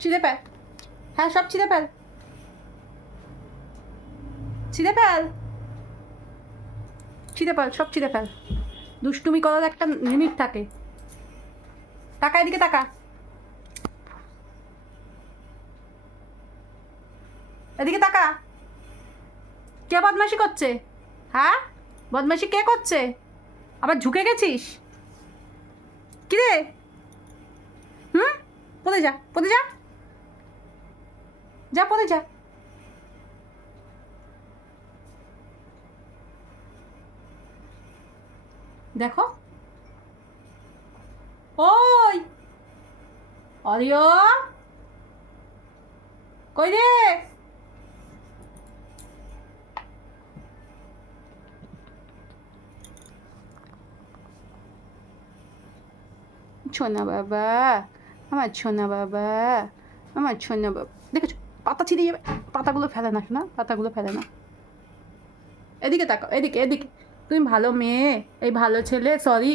ছিঁড়ে ফেল। হ্যাঁ, সব ছিঁড়ে ফেল। ছিঁড়ে ফেল, ছিঁড়ে ফেল, সব ছিঁড়ে ফেল। দুষ্টুমি করার একটা লিমিট থাকে। তাকা, এদিকে তাকা, এদিকে তাকা। কে বদমাশি করছে? হ্যাঁ, বদমাশি কে করছে? আবার ঝুঁকে গেছিস? কিরে? হুম, পড়ে যা, পড়ে যা, যা পড়ে যা। দেখো, ওই অরিও, কই রে? ছোনা বাবা, আমার ছোনা বাবা, আমার ছোনা বাবা। দেখেছো, পাতা ছিঁড়ে যাবে। পাতাগুলো ফেলে না, শোনা, পাতাগুলো ফেলে না। এদিকে তাকাও, এদিকে, এদিকে। তুমি ভালো মেয়ে, এই ভালো ছেলে, সরি।